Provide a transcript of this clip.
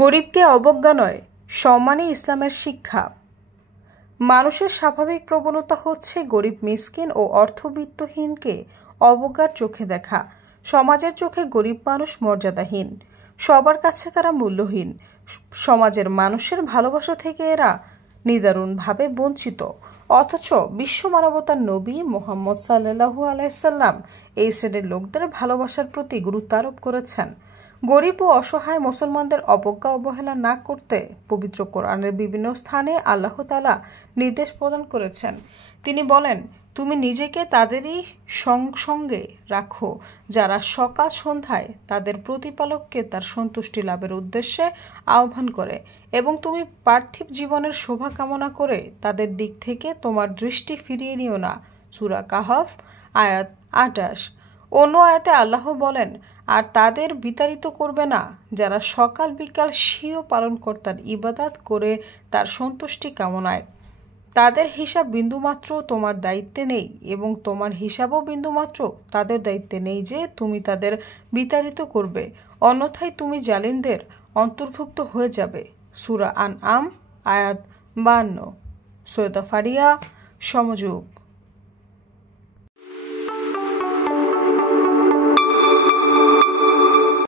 গরিবকে অবজ্ঞা নয়, সম্মানই ইসলামের শিক্ষা। মানুষের স্বাভাবিক প্রবণতা হচ্ছে গরিব, মিসকিন ও অর্থবিত্তহীনকে অবজ্ঞার চোখে দেখা। সমাজের চোখে গরিব মানুষ মর্যাদাহীন, সবার কাছে তারা মূল্যহীন। সমাজের মানুষের ভালোবাসা থেকে এরা নিদারুণভাবে বঞ্চিত। অথচ বিশ্ব মানবতার নবী মুহাম্মদ সাল্লাল্লাহু আলাইহি সাল্লাম এই শ্রেণীর লোকদের ভালোবাসার প্রতি গুরুত্ব আরোপ করেছেন। গরিব ও অসহায় মুসলমানদের অবজ্ঞা অবহেলা না করতে পবিত্র কোরআনের বিভিন্ন স্থানে আল্লাহ তাআলা নির্দেশ প্রদান করেছেন। তিনি বলেন, তুমি নিজেকে তাদেরই সঙ্গে রাখো যারা সকাল সন্ধ্যায় তাদের প্রতিপালককে তার সন্তুষ্টি লাভের উদ্দেশ্যে আহ্বান করে, এবং তুমি পার্থিব জীবনের শোভা কামনা করে তাদের দিক থেকে তোমার দৃষ্টি ফিরিয়ে নিও না। সূরা কাহফ আয়াত 28। অন্য আয়াতে আল্লাহ বলেন, আর তাদের বিতাড়িত করবে না যারা সকাল বিকাল স্বীয় পালনকর্তার ইবাদত করে তার সন্তুষ্টি কামনায়। তাদের হিসাব বিন্দুমাত্র তোমার দায়িত্বে নেই, এবং তোমার হিসাবও বিন্দুমাত্র তাদের দায়িত্বে নেই যে তুমি তাদের বিতাড়িত করবে, অন্যথায় তুমি জালিমদের অন্তর্ভুক্ত হয়ে যাবে। সূরা আনআম আয়াত 52। সৈয়দা ফারিয়া, সমযুগ।